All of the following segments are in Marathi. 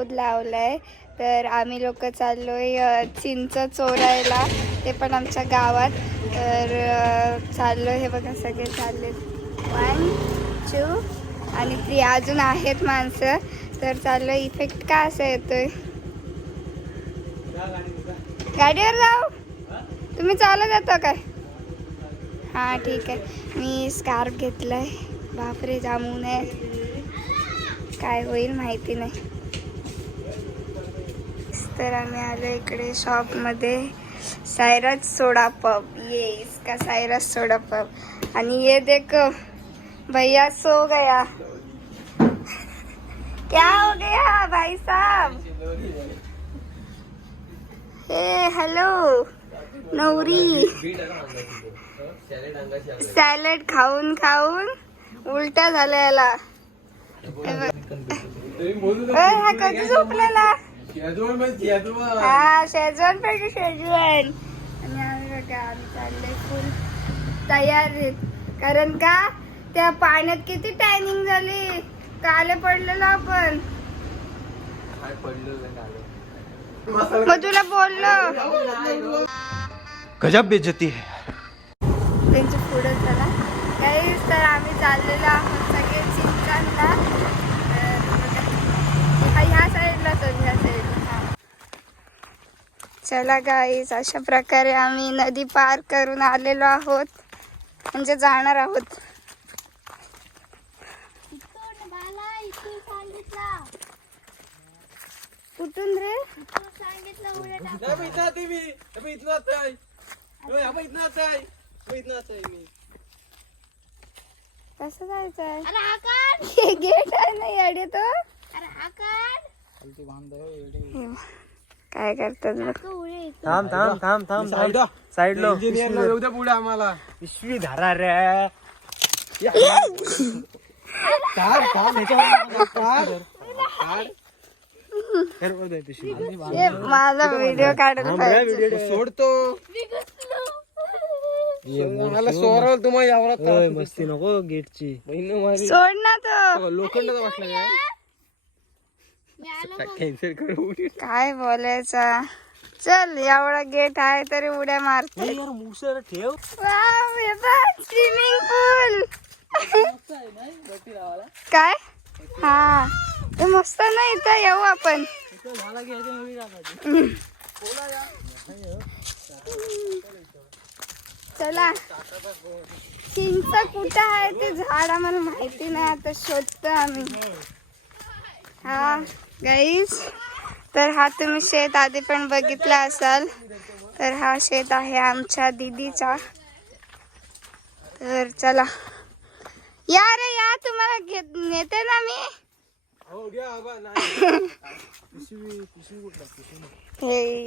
शोध लावलाय. तर आम्ही लोक चाललोय चिंच चोरायला, ते पण आमच्या गावात. तर चाललोय, हे बघा सगळे चालले 1 2 आणि 3 अजून आहेत माणसं. तर चाललोय. इफेक्ट का असा येतोय? गाडीवर जाऊ, तुम्ही चालत जाता काय? हां ठीक आहे. मी स्कार्फ घेतलाय. बापरे जामू नये, काय होईल माहिती नाही. तर आम्ही आलो इकडे शॉपमध्ये, सायरस सोडा पब. ये इसका सायरस सोडा पब. आणि ये देखो भैया सो गया. क्या हो गया भाई साहब? हे हेलो नवरी, सॅलड खाऊन खाऊन उलट्या झाल्या याला. हा कधी झोपलेला? हा शेजवान पाहिजे, शेजवान. आणि आम्ही बघा, आम्ही चाललोय फुल तयार, कारण का त्या पाण्यात किती टायमिंग झाली. काले पडलेलो आपण. मग तुला बोललो गजब बेइज्जती है. त्यांची पुढे चला गाईस. तर आम्ही चाललेलो आहोत सगळे चिंचांना. ह्या साईडला चल, ह्या साईडला. चला गाईस, अशा प्रकारे आम्ही नदी पार करून आलेलो आहोत, म्हणजे जाणार आहोत. कुठून रे? कसं जायचंय? गेट आहे ना येडे तो. काय करतात बघ. थांब थांब थांब थांब थांब, साइड लो. उद्या पुढे आम्हाला पिशवी धरा रे. माझा व्हिडिओ काढायला पाहिजे. सोडतो मला सोडवलं तुम्हाला यावर मस्ती नको गेटची. सोड ना तो. लोखंडाचा वाटला कॅन्सल करू. काय बोलायचा. चल, एवढा गेट आहे तरी उड्या मारते. मुसर ठेव. वाव, हे बघ स्विमिंग पूल. काय? हा ते मस्त नाही, इथं येऊ आपण. चला, चिंच कुठं आहे ते झाड आम्हाला माहिती नाही, आता शोधतो आम्ही. हा गाईस, तर हा तुम्ही शेत आधी पण बघितला असाल. तर हा शेत आहे आमच्या दीदीचा. तर चला या रे या, तुम्हाला नेते ना मी.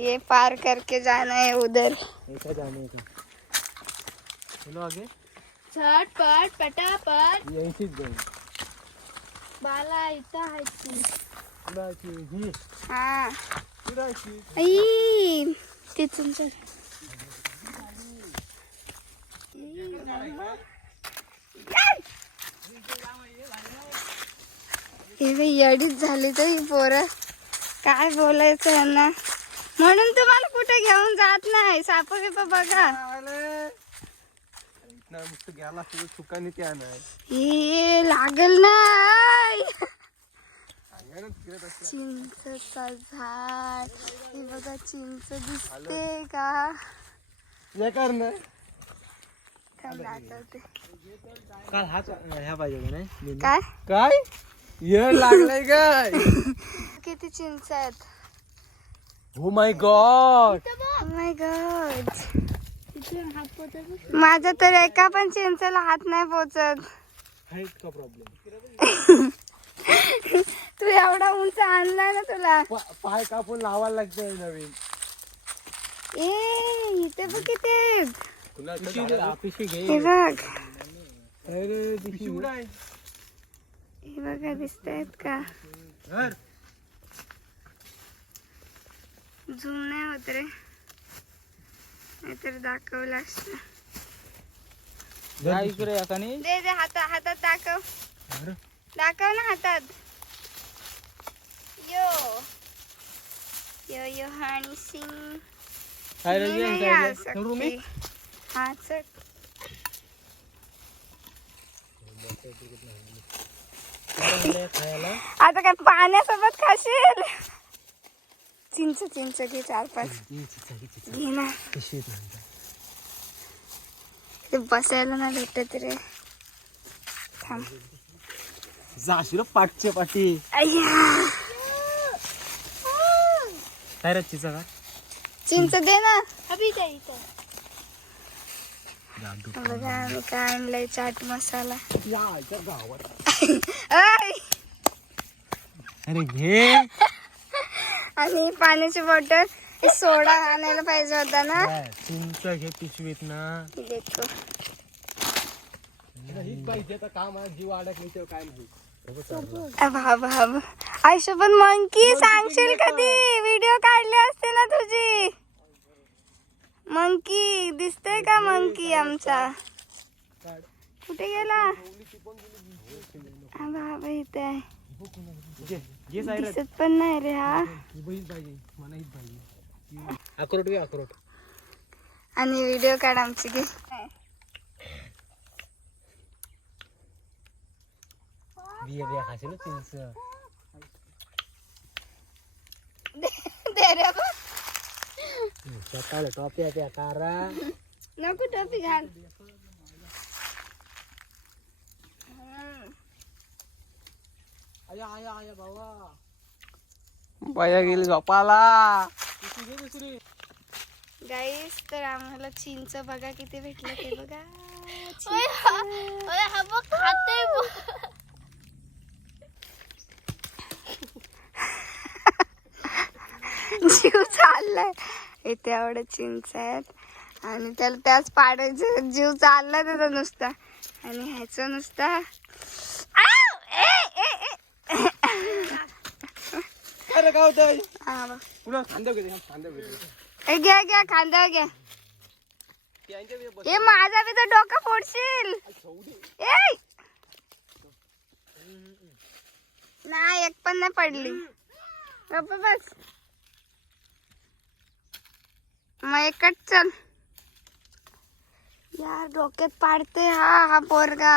ये पार करके जाना है उधर. चलो आगे. झटपट पटापट. यहीच जाऊ. बाला इथं आहे ती. ही हा आई तिथून चल. येडीच झाली तर ही पोरं, काय बोलायचं यांना. म्हणून तुम्हाला कुठे घेऊन जात नाही. साप बिप बघा. चुकाने ते आणाय हे लागल नाही. चिंचचा झाड, हे बघा चिंच दिसते का? काल हाच ह्या पाहिजे नाही काय काय येड लागलाय काय? किती चिंच आहेत. Oh my God. My God, माझा तर एका पण चिंचेला हात नाही पोचत. का प्रॉब्लेम. तू एवढा उंच आणलाय ना, तुला पाय कापून लावायला लागतंय नवीन. ए इथे बघ किती आहेत. हे हे बघ, बघ. हे बघा दिसत आहेत का? झूम नाही होत रे, नाहीतर दाखवलं असतं. दे दे हातात दाखव. दाखव ना हातात. यो यो यो हनी सिंग काय मी रे, नहीं काय आ रे? सोडू मी? सकती. हाँ चल. काय आणलंय खायला? आता काय पाण्यासोबत खाशील? चिंच चिंच घे 4-5 घे ना. कशी आहेत म्हणता? ते बसायला ना भेटत रे. थांब. जाशील पाठचे पाठी. अय्या. काय रच्चीचा का? चिंच दे ना. अभी दे इथं. बघा आम्ही काय आणलंय चाट मसाला. ऐ! अरे घे. आणि पाण्याची बॉटल सोडा आणायला पाहिजे होता ना. चिंच घे पिशवीत ना. देतो. हीच पाहिजे तर काम आहे, जीव अडकली तेव्हा काय नाही. बाबा आयुष्य पण मंकी सांगशील कधी व्हिडिओ काढले असते ना तुझी. मंकी दिसतोय का मंकी आमचा? कुठे गेला? बाबा इथे आहे. घे सायरस. दिसत पण नाही रे हा. ही बहीच पाहिजे, मला हीच पाहिजे. अक्रोट घे अक्रोट. आणि व्हिडिओ काढ आमची घे. बिया बिया खाशील चिंच. दे रे बा. सकाळ टॉप्या त्या कारा. नको टोपी घाल. आया आया आया बाबा. बाया गेली झोपाला. गाईस तर आम्हाला चिंच बघा किती भेटलं ते बघा. जीव चाललाय. इथे एवढं चिंच आहेत आणि त्याला त्याच पाडायचं जीव चाललाय त्याचा नुसता. आणि ह्याचं नुसता आव! ए, ए, ए. अरे काय होतंय? हा बघ. पुन्हा खांद्यावर घेते, खांद्यावर घेते. ए, घ्या घ्या खांद्यावर घ्या. त्यांच्या बी बस- ए माझा बी तर डोकं फोडशील. ए नाही एक पण नाही पडली. गप्प बस. मग एकच चल. यार डोक्यात पाडते हा पोरगा.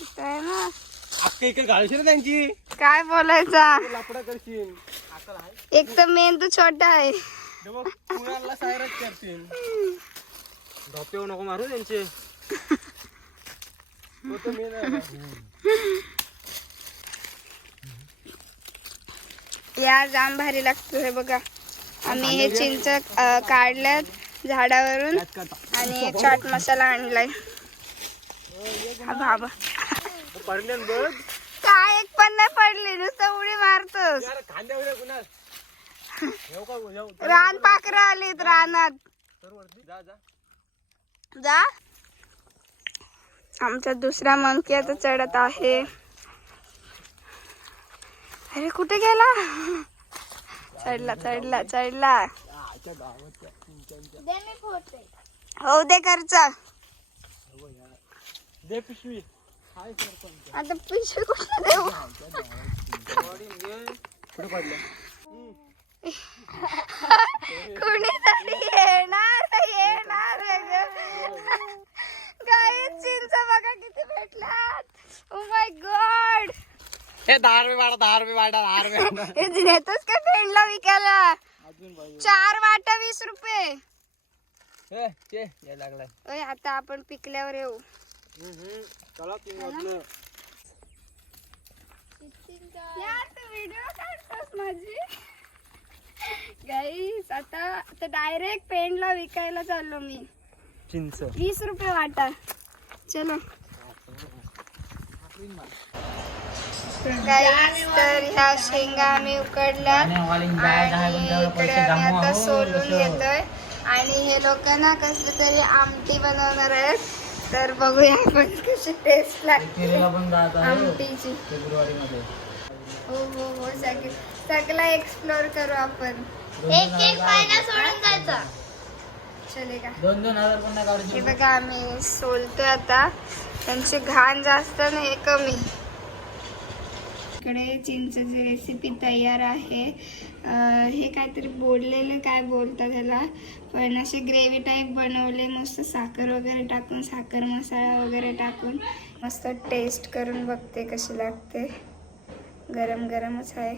इथं आहे ना. अख्खा इकडे घालशील ना त्यांची. काय बोलायचा. लापडा करशील. अक्कल आहे. एक तर मेंदू छोटा आहे. हे बघ, कुणाला सायरच करशील. झोपेव नको मारू त्यांचे. तो तर मेन आहे. या जाम भारी लागतो हे बघा. आम्ही हे चिंच काढल्यात झाडावरून आणि एक चाट मसाला आणलाय. हा बाबा पडल्यान बघ. काय एक पण नाही पडली नुसतं उडी मारतोस. यार खांद्यावर कुणाल. येऊ का येऊ. रान पाखरं आलीत रानात. जा जा. जा. आमचा दुसरा मंकी आता चढत आहे. अरे कुठे गेला? चढला चढला चढला. हो दे खर्चा. दे पिशवी. हाय सरपंच. आता पिशवी कुठे देऊ? कुठे पडलं? कुणीतरी येणार काही चिंच बघा किती भेटलात. Oh my God. हे 10 रुपये वाढा, 10 रुपये वाढा, 10 रुपये वाढा. हे नेतोस का पेंडला विकायला? अजून पाहिजे. 4 वाटा 20 रुपये. हे चे यायला लागलाय. ओय आता आपण पिकल्यावर येऊ. चला तुम्ही आपलं. यार तू व्हिडिओ काढतोस माझी. गाईस आता डायरेक्ट पेंडला विकायला चाललो मी. चिंच 20 रुपये वाटा. चलो गाईस तर ह्या शेंगा आम्ही उकडल्या आणि इकडे आम्ही आता सोलून घेतोय. आणि हे लोक ना कसली तरी आमटी बनवणार आहेत. तर बघूया आपण कशी टेस्ट लागते आमटीची. हो हो हो सगळं एक्सप्लोर करू आपण. एक महिना सोडून जायचा. चलेगा. 2,000 पण नाही काढू. हे बघा आम्ही सोलतोय आता. त्यांची घाण जास्त नाही कमी. इकडे चिंचेची रेसिपी तयार आहे. हे काहीतरी बोललेलं, काय बोलतात त्याला, पण असे ग्रेव्ही टाईप बनवले मस्त, साखर वगैरे टाकून, साखर मसाला वगैरे टाकून मस्त टेस्ट करून बघते कशी लागते. गरम गरमच आहे.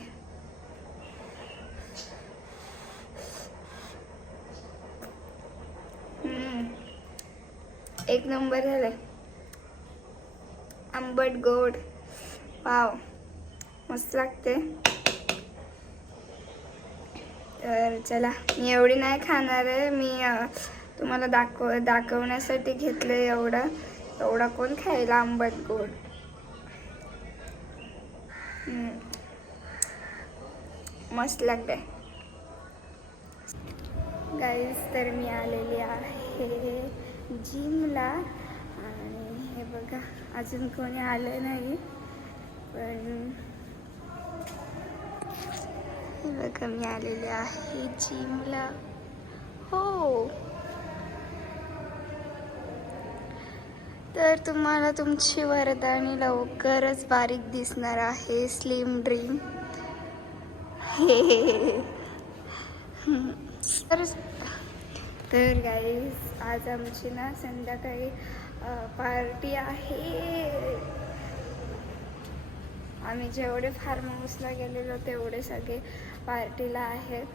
एक नंबर झालंय. आंबट गोड, वाव, मस्त लागते. तर चला, मी एवढी नाही खाणार आहे. मी तुम्हाला दाखवण्यासाठी घेतले. एवढा कोण खायला आंबट गोड. मस्त लागते गाईस. तर मी आलेली आहे जिमला आणि हे बघा, अजून कोणी आलं नाही, पण हे बघा मी आलेली आहे जिमला. हो, तर तुम्हाला तुमची वरदानी लवकरच बारीक दिसणार आहे. Slim dream. तर गाईस, आज आमची ना संध्याकाळी पार्टी आहे. आम्ही जेवढे फार्म हाऊसला गेलेलो तेवढे सगळे पार्टीला आहेत.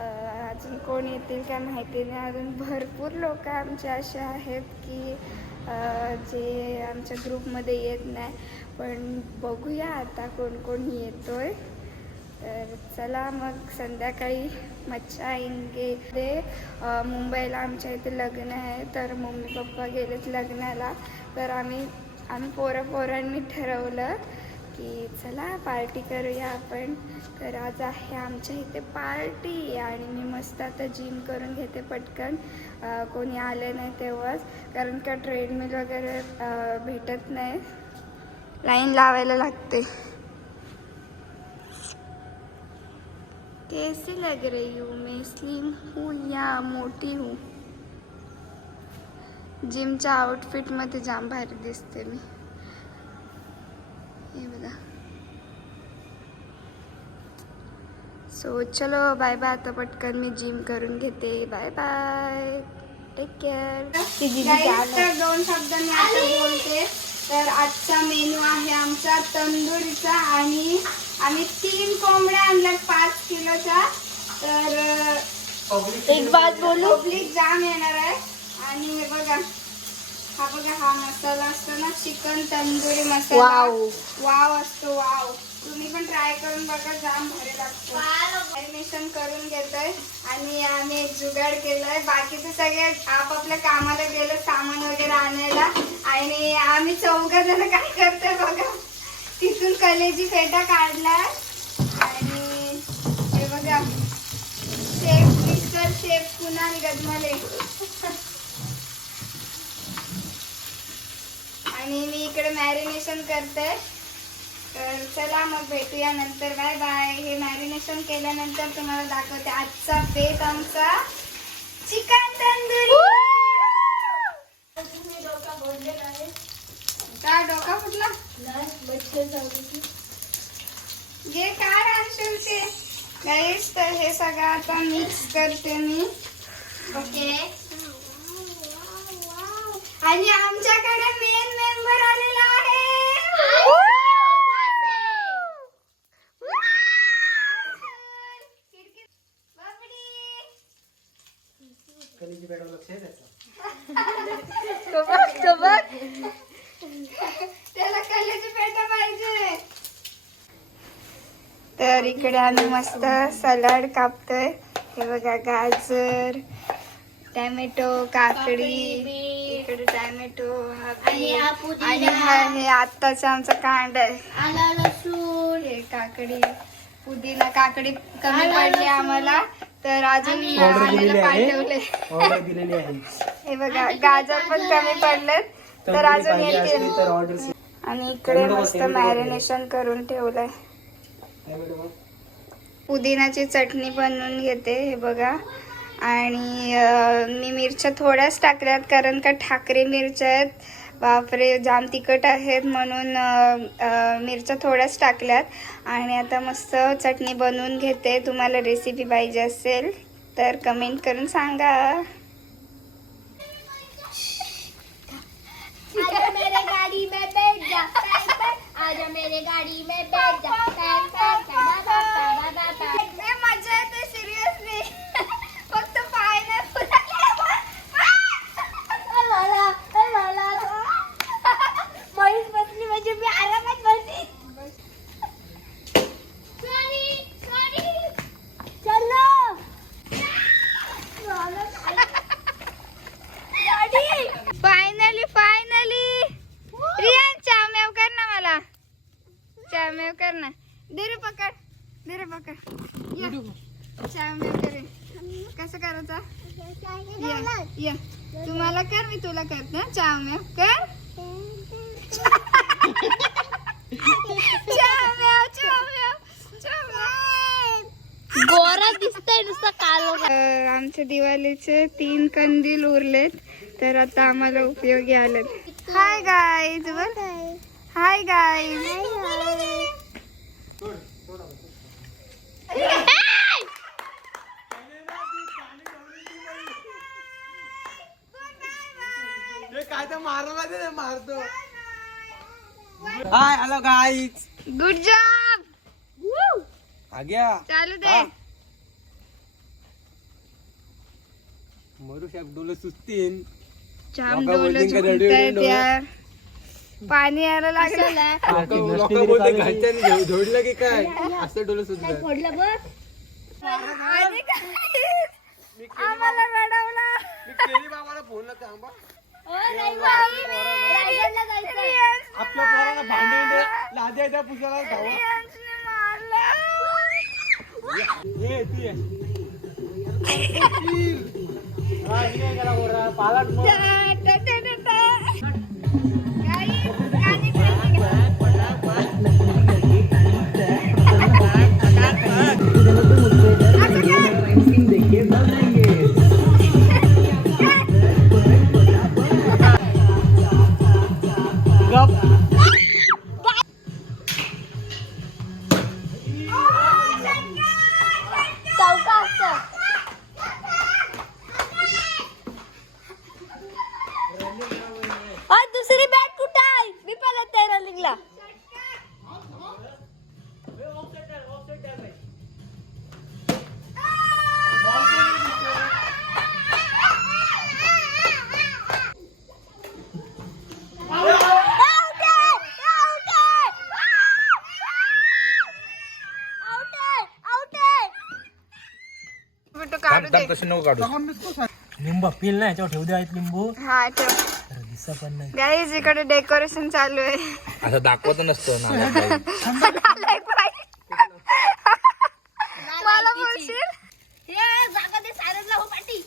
अजून कोण येतील काय माहिती नाही. अजून भरपूर लोक आमचे असे आहेत की जे आमच्या ग्रुपमध्ये येत नाही, पण बघूया आता कोण कोण येतोय. तर चला मग, संध्याकाळी मच्छा येंगे. ते मुंबईला आमच्या इथे लग्न आहे, तर मम्मी पप्पा गेलेत लग्नाला. तर आम्ही पोरांनी ठरवलं की चला पार्टी करूया आपण. तर आज आहे आमच्या इथे पार्टी आणि मी मस्त आता जिम करून घेते पटकन. कोणी आले नाही तेव्हाच, कारण का ट्रेडमिल वगैरे भेटत नाही, लाईन लावायला लागते. कैसे लग रही हूँ मैं? स्लिम हूँ या मोठी हूँ? जिमच्या आउटफिटमध्ये जाम भारी दिसते मी. हे बघा. सो चलो, बाय बाय. आता पटकन मी जिम करून घेते. Bye bye, take care. तर 2 शब्द मी आता बोलते. तर आजचा मेनू आहे आमचा तंदुरीचा आणि आम्ही 3 कोंबड्या आणल्यात 5 किलोच्या. तर एक बात बोलू, पब्लिक जाम येणार आहे. आणि हे बघा, हा मसाला असतो ना, चिकन तंदुरी मसाला. वाव असतो, वाव. तुम्ही पण ट्राय करून बघा, जाम भारी लागतो. मॅरिनेशन करून घेतोय आणि आम्ही एक जुगाड केलाय. बाकीचे सगळे आपापल्या कामाला गेले सामान वगैरे आणायला आणि आम्ही 4 जण काय करतोय बघा, तिथून कलेजी फेटा काढलाय. आणि हे बघा, मिस्टर शेफ कुणाल गदमले. आणि मी इकडे मॅरिनेशन करते. तर चला मग भेटूया नंतर. Bye bye. हे मॅरिनेशन केल्यानंतर तुम्हाला दाखवते आजचा बेत आमचा, चिकन तंदुरी. डोका बोललेला आहे का? डोका फुटला? जे काय आणशील ते गाईस. तर हे सगळं आता मिक्स करते मी. ओके. आणि आमच्याकडे मेन मेंबर आलेला आहे. त्याला कलेची पेटा पाहिजे. तर इकडे आम्ही मस्त सलाड कापतोय. हे बघा, गाजर, टॅमॅटो, काकडी, इकडे टॅमॅटो आणि हे आत्ताचा आमचा कांदा आहे. हे काकडी, पुदिना. काकडी कमी पडली आम्हाला, तर अजून आणायला पाठवले. हे बघा, गाजर पण कमी पडलेत, तर अजून येतील. आणि इकडे मस्त मॅरिनेशन करून ठेवलंय. पुदिनाची चटणी बनवून घेते. हे बघा. आणि मी मिरच्या थोड्याच टाकल्यात, कारण का ठाकरे मिरच्या आहेत बापरे जाम तिखट आहेत म्हणून मिरच्या थोड्याच टाकल्यात. आणि आता मस्त चटणी बनवून घेते. तुम्हाला रेसिपी पाहिजे असेल तर कमेंट करून सांगा. आजा मेरे गाड़ी में बैठ जा, आजा मेरे गाड़ी में बैठ जा. मजा येते सिरियसली. फक्त पाय नाही मयूर बसली म्हणजे मी आरामात बसली. चलो फायनली रियान चामेव कर ना मला. चामेव कर ना. दे रे पकड. या. चामेव कर. कसं करायचा? या. तुम्हाला कर मी तुला करते. चामेव कर. गोरा दिसतंय नुसतं कालो. आमच्या दिवाळीचे 3 कंदील उरलेत तर आता आम्हाला उपयोगी आलेत. Hi guys. Hi guys. काय तर मारायला मारतो. Hi hello guys. Good job. आ गया. चालू दे. मरू शाक डोले सुस्तीन. जाम लोकं डोले बोलतील का दुखतायत रडून यार. पाणी यायला लागलं. लोक बोलते घरच्याने झोडलं की काय असं डोले सुचलं. फोडलं बघ. आणि काय? आम्हाला रडवला. मी केली बाबाला फोन थांबा. रायगडला जायचं. आपल्या पोराला भांडे लाद्या त्या पुसायला धावा. रियांशने मारलं. ये तू ये. पालाट मग. दुसरी बॅट कुठे आहे? मी पहिला तेरा लिंगला. लिंबू पिल नाही याच्यावर ठेवू द्या लिंबू. हा ठेव. दिसा पण नाही. गाईज इकडे डेकोरेशन चालू आहे. असं दाखवत नसतं ना. मला बोलशील जागा दे सारदला हो पाठी.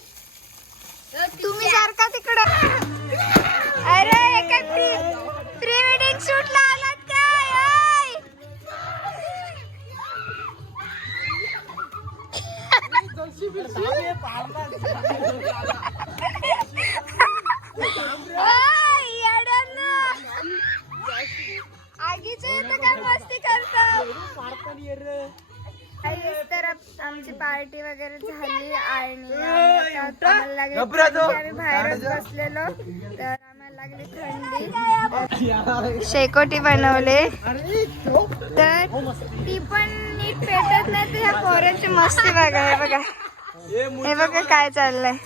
तुम्ही सारखा तिकडे. अरे एका प्री वेडिंग शूट ला आलात काय? आगीचे इथं काय मस्ती करतो. तर आमची पार्टी वगैरे झाली आणि आम्हाला लागली थंडी. आम्ही बाहेरच बसलेलो तर आम्हाला लागली थंडी. शेकोटी बनवले तर ती पण नीट पेटत नाही. तर ह्या पोरांची मस्ती बघा. हे बघा काय चाललंय.